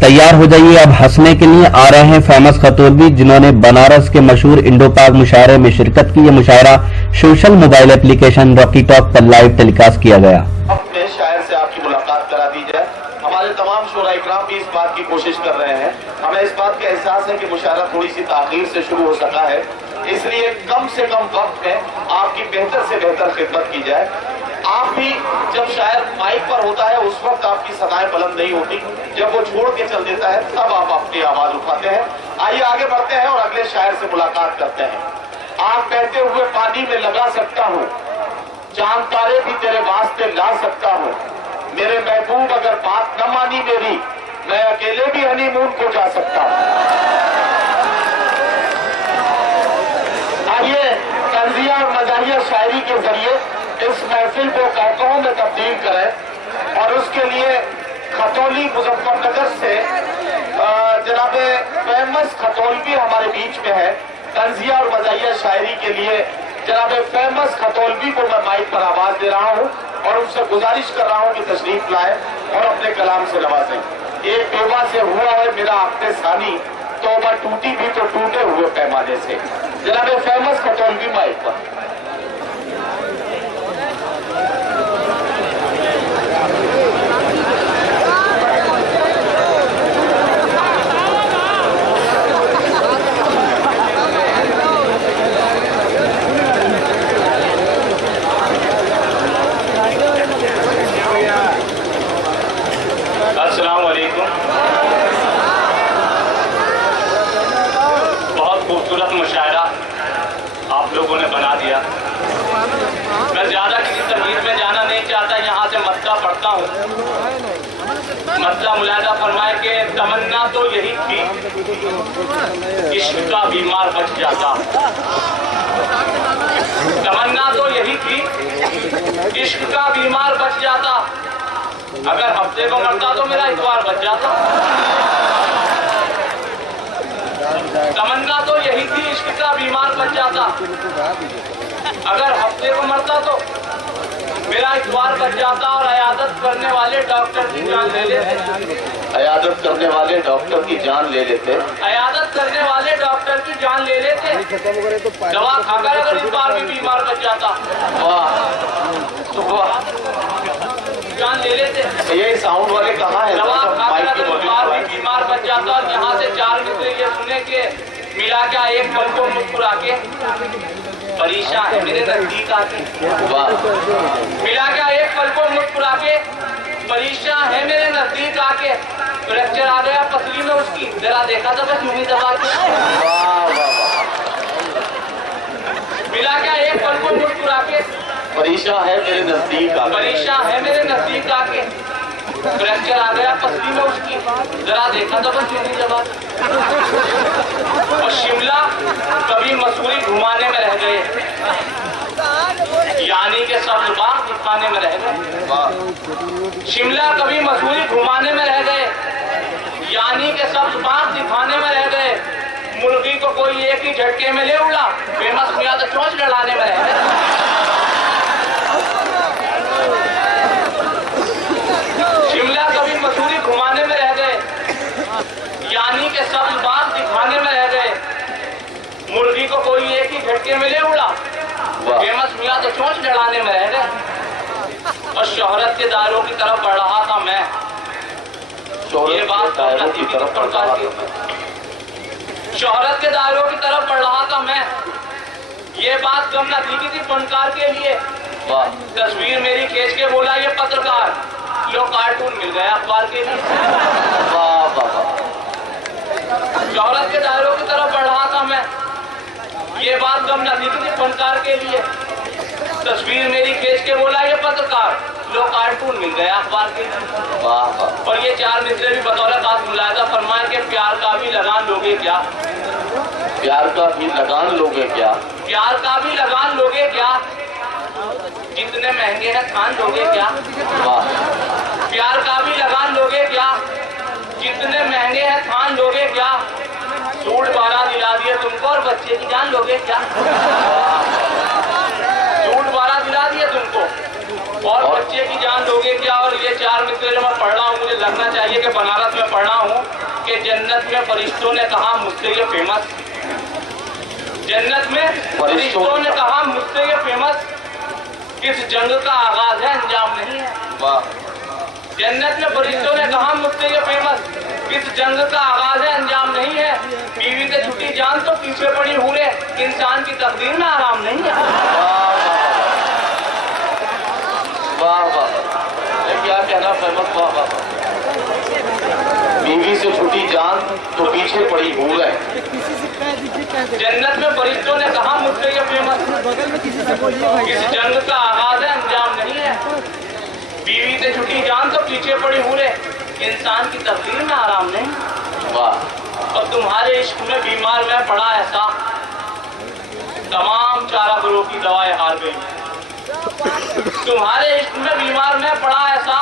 تیار ہو جائیے اب ہنسنے کے لیے آ رہے ہیں فیمس خطوطی جنہوں نے بنارس کے مشہور انڈو پاک مشاعرے میں شرکت کی. یہ مشاعرہ سوشل موبائل اپلیکیشن راکی ٹاک پر لائیو ٹیلی کاسٹ کیا گیا. اپنے شاعر سے آپ کی ملاقات کرا دی جائے. ہمارے تمام شعراء اکرام بھی اس بات کی کوشش کر رہے ہیں. ہمیں اس بات کا احساس ہے کہ مشاعرہ تھوڑی سی تاخیر سے شروع ہو سکا ہے, اس لیے کم سے کم وقت میں آپ کی بہتر سے بہتر خدمت کی جائے. آپ بھی جب شاعر مائک پر ہوتا ہے اس وقت آپ کی صدائیں بلند نہیں ہوتی, جب وہ چھوڑ کے چل دیتا ہے تب آپ اپنی آواز اٹھاتے ہیں. آئیے آگے بڑھتے ہیں اور اگلے شاعر سے ملاقات کرتے ہیں. آگ بہتے ہوئے پانی میں لگا سکتا ہوں, چاند تارے بھی تیرے واسطے لا سکتا ہوں. میرے محبوب اگر بات نہ مانی میری, میں اکیلے بھی ہنی مون کو جا سکتا ہوں. آئیے طنزیہ اور مزاحیہ شاعری کے ذریعے اس محفل کو کہکہوں میں تبدیل کریں اور اس کے لیے کھتولی مظفر نگر سے جناب فیمس کھتولوی ہمارے بیچ میں ہے. طنزیہ اور مزاحیہ شاعری کے لیے جناب فیمس کھتولوی کو میں مائک پر آواز دے رہا ہوں اور ان سے گزارش کر رہا ہوں کہ تشریف لائیں اور اپنے کلام سے نوازیں. ایک بیوہ سے ہوا ہے میرا عقد ثانی, توبہ ٹوٹی بھی تو ٹوٹے ہوئے پیمانے سے. جناب فیمس کھتولوی مائک پر. السلام علیکم. بہت خوبصورت مشاعرہ آپ لوگوں نے بنا دیا. میں زیادہ کسی تنقید میں جانا نہیں چاہتا, یہاں سے مسئلہ پڑھتا ہوں. مسئلہ ملاحظہ فرمائے کہ تمنا تو یہی تھی عشق کا بیمار بچ جاتا. تمنا تو یہی تھی عشق کا بیمار بچ جاتا. اگر ہفتے کو مرتا تو میرا اتوار بچ جاتا. تمنا تو یہی تھی عشق کا بیمار بچ جاتا. اگر ہفتے کو مرتا تو میرا اتوار بچ جاتا. اور عیادت کرنے والے ڈاکٹر کی جان لے لیتے. عیادت کرنے والے ڈاکٹر کی جان لے لیتے. عیادت کرنے والے ڈاکٹر کی جان لے لیتے. دوا کھا کر اگر اس بار بھی بیمار بچ جاتا. جان لے لیتے. یہ ساؤنڈ والے کہاں ہیں؟ دوا کھا کر اگر اس بار بھی بیمار بچ جاتا. اور یہاں سے چار مصرے یہ سنے کہ ملا کیا ایک پل کو مسکرا کے پریشان ہے میرے نزدیک آ کے. ملا کیا ایک پل کو مسکرا کے پریشان ہے میرے نزدیک آ کے. فریکچر آ گیا پسلی میں اس کی, ذرا دیکھا تھا بس یوں ہی دبا کے. ملا کیا ایک پل کو مسکرا کے پریشان ہے میرے نزدیک آ کے. پریشان ہے میرے نزدیک آ کے. فریکچر آ گیا پسلی میں اس کی, ذرا دیکھا تھا بس یوں ہی دبا کے. اور شملہ کبھی مسوری گھمانے میں رہ گئے, یعنی کہ سبز باغ دکھانے میں رہ گئے. شملہ کبھی مسوری گھمانے میں رہ گئے, یعنی کہ سبز باغ دکھانے میں رہ گئے. مرغی کو کوئی ایک ہی جھٹکے میں لے اڑا, فیمس ہوا تو چونچ لڑانے میں رہ گئے. شملہ کبھی مسوری گھمانے میں رہ گئے, یعنی کہ سبز باغ دکھانے میں رہ گئے. مرغی کو کوئی ایک ہی جھٹکے میں لے اڑا, فیمس ہوا تو چونچ لڑانے میں رہ گئے. اور شہرت کے دائروں کی طرف بڑھ رہا تھا میں, یہ بات دائروں کی طرف بڑھ رہا تھا. شہرت کے دائروں کی طرف بڑھ رہا تھا میں, یہ بات کم نہ تھی کسی فنکار کے لیے. تصویر میری کھینچ کے بولا یہ پترکار, لو کارٹون مل گیا اخبار کے لیے. شہرت کے دائروں کی طرف بڑھ رہا تھا میں, یہ بات کم نہ تھی کسی فنکار کے لیے. تصویر میری کھینچ کے بولا یہ پترکار, لو کارٹون مل گیا اخبار کے لیے. اور یہ چار مصرے بھی بطور خاص ملاحظہ فرمائیں کہ پیار کا بھی لگان لوگے کیا. پیار کا بھی لگان لوگے کیا. پیار کا بھی لگان لوگے کیا. جتنے مہنگے ہیں کھان لوگے کیا. پیار کا بھی لگان لوگے کیا. جتنے مہنگے ہیں کھان لوگے کیا. سوٹ 12 دلا دیے تم کو اور بچے کی جان لوگے کیا. سوٹ 12 دلا دیے تم کو اور بچے کی جان لوگے کیا؟ اور یہ 4 مصرے جو میں پڑھ رہا ہوں مجھے لگنا چاہیے کہ بنارس میں پڑھ رہا ہوں کہ جنت میں فرشتوں نے کہا مجھ سے یہ فیمس، جنت میں فرشتوں نے کہا مجھ سے یہ فیمس، اس جنگ کا آغاز ہے انجام نہیں ہے۔ واہ، جنت میں فرشتوں نے کہا مجھ سے یہ فیمس، اس جنگ کا آغاز ہے انجام نہیں ہے، بیوی سے چھٹی جان تو پیچھے پڑی ہورے، انسان کی تقدیر میں آرام نہیں ہے۔ واہ واہ، کیا کہنا فیمس، واہ واہ، بیوی سے چھٹی جان تو پیچھے پڑی بھول ہے۔ جنت میں فرشتوں نے کہا مجھ سے یہ فیمس، اس جنگ کا آغاز ہے انجام نہیں ہے، بیوی سے چھٹی جان تو پیچھے پڑی ہورے، انسان کی تقدیر میں آرام نہیں۔ واہ، اور تمہارے عشق میں بیمار میں پڑا ایسا، تمام چارہ گروہ کی دوائیں ہار گئی۔ تمہارے عشق میں بیمار میں پڑا ایسا،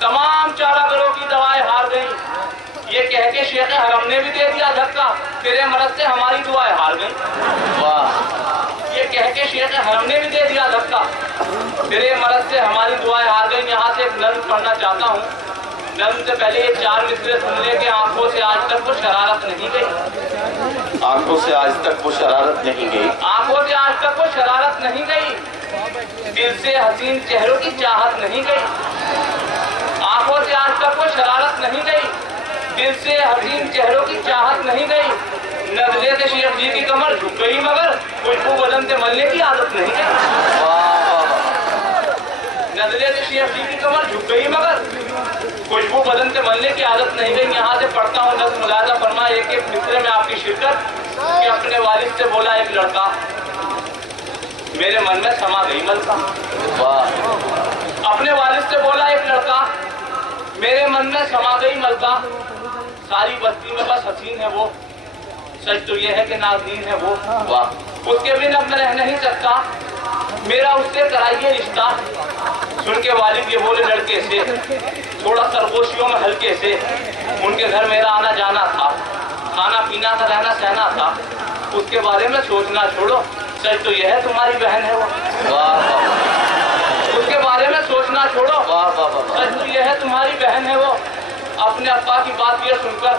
تمام چارہ گروہ کی دوائیں ہار گئی۔ یہ کہہ کے شیخ حرم نے بھی دے دیا دھکا، تیرے مرض سے ہماری دعائیں ہار گئی۔ واہ، یہ کہہ کے شیخ حرم نے بھی دے دیا دھکا، تیرے مرض سے ہماری دعائیں ہار گئی۔ یہاں سے ایک نظم پڑھنا چاہتا ہوں، نظم سے پہلے یہ 4 مصرے سن لے کہ آنکھوں سے آج تک وہ شرارت نہیں گئی، آنکھوں سے آج تک وہ شرارت نہیں گئی، آنکھوں سے آج تک وہ شرارت نہیں گئی، دل سے حسین چہروں کی چاہت نہیں گئی، آنکھوں سے آج تک وہ شرارت نہیں گئی، دل سے حسین چہروں کی چاہت نہیں گئی، نظرے سے شیخ جی کی کمر جھک گئی مگر خوشبو بدن سے ملنے کی عادت نہیں گئی۔ نظرے سے شیخ جی کی کمر جھک گئی مگر خوشبو بدن سے ملنے کی عادت نہیں گئی۔ یہاں سے پڑھتا ہوں نظم، ملاحظہ فرما ایک ایک مصرے میں آپ کی شرکت کہ اپنے والد سے بولا ایک لڑکا، میرے من میں سما گئی ملکہ۔ واہ، اپنے والد سے بولا ایک لڑکا، میرے من میں سما گئی ملکہ، ساری بستی میں بس حسین ہے وہ، سچ تو یہ ہے کہ نازنین ہے وہ، واہ، اس کے بنا میں رہ نہیں سکتا، میرا اس سے کرائیے رشتہ۔ سن کے والد یہ بولے لڑکے سے، تھوڑا سرگوشیوں میں ہلکے سے، ان کے گھر میرا آنا جانا تھا، کھانا پینا تھا، رہنا سہنا تھا، اس کے بارے میں سوچنا چھوڑو، سچ تو یہ ہے تمہاری بہن ہے وہ، اس کے بارے میں سوچنا چھوڑو، سچ تو یہ ہے تمہاری بہن ہے وہ۔ اپنے ابا کی بات یہ سن کر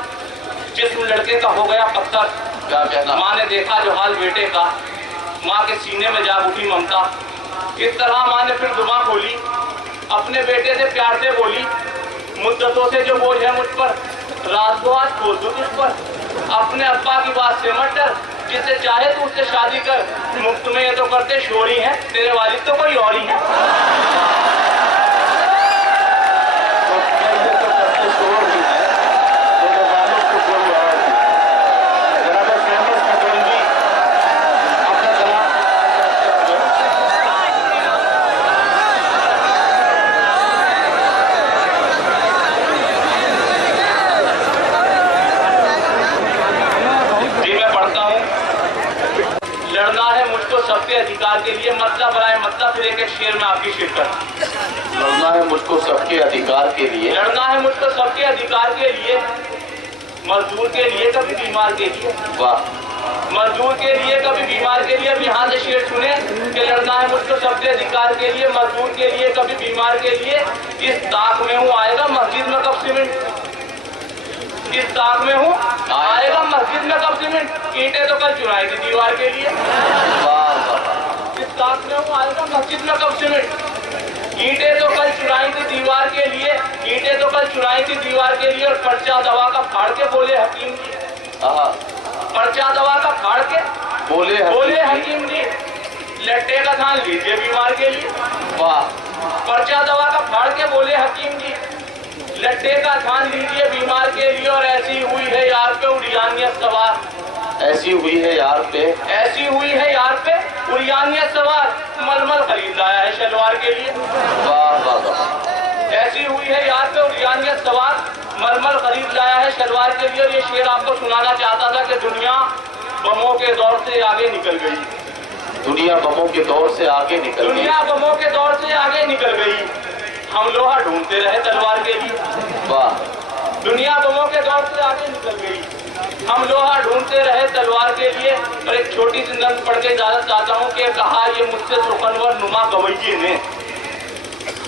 جسم لڑکے کا ہو گیا پتھر، کیا کہنا، ماں نے دیکھا جو حال بیٹے کا، ماں کے سینے میں جاگ اٹھی ممتا، اس طرح ماں نے پھر زباں کھولی، اپنے بیٹے سے پیار سے بولی، مدتوں سے جو بوجھ ہے مجھ پر، رات کو آج کھول دوں تجھ پر، اپنے ابا کی بات سے مت ڈر، جس سے چاہے تو اس سے شادی کر، مفت میں یہ تو کرتے شوری ہیں، تیرے والد تو کوئی اور ہی ہے۔ ادھیکار کے لیے مطلب برائے مطلب، پھر ایک ایک شعر میں آپ کی شرکت۔ لڑنا ہے مجھ کو سب کے ادھیکار کے لیے، لڑنا ہے مجھ کو سب کے ادھیکار کے لیے، مزدور کے لیے کبھی بیمار کے لیے، واہ، مزدور کے لیے کبھی بیمار کے لیے۔ اب یہاں سے شعر سنیں کہ لڑنا ہے مجھ کو سب کے ادھیکار کے لیے، مزدور کے لیے کبھی بیمار کے لیے، اس طاق میں ہوں آئے گا مسجد میں کب سیمنٹ، اس طاق میں ہوں آئے گا مسجد میں کب سیمنٹ، اینٹیں تو کل چنائی تھی دیوار کے لیے، اس طاق میں ہوں آئے گا مسجد میں کب سیمنٹ، اینٹیں تو کل چنائی تھی دیوار کے لیے، اینٹیں تو کل چنائی تھی دیوار کے لیے، اور پرچہ دوا کا پھاڑ کے بولے حکیم جی، پرچہ دوا کا پھاڑ کے بولے حکیم جی، لٹے کا دھان لیجیے بیمار کے لیے، واہ، پرچہ دوا کا پھاڑ کے بولے حکیم جی، لٹے کا دھان لیجیے بیمار کے لیے، اور ایسی ہوئی ہے یار پہ اڑیانیت سوار، ایسی ہوئی ہے یار پہ، ایسی ہوئی ہے یار پہ اڑیانیت سوار، ململ خرید لایا ہے شلوار کے لیے، واہ واہ واہ، ایسی ہوئی ہے یار پہ اڑیانیت سوار، ململ خرید لایا ہے شلوار کے لیے۔ اور یہ شعر آپ کو سنانا چاہتا تھا کہ دنیا بموں کے دور سے آگے نکل گئی، دنیا بموں کے دور سے آگے نکل گئی، دنیا بموں کے دور سے آگے نکل گئی، ہم لوہا ڈھونڈتے رہے تلوار کے لیے، واہ، دنیا بموں کے دور سے آگے نکل گئی، ہم لوہا ڈھونڈتے رہے تلوار کے لیے۔ اور ایک چھوٹی سی نظم پڑھ کے اجازت چاہتا ہوں کہ کہا یہ مجھ سے سخنور نما گویے نے،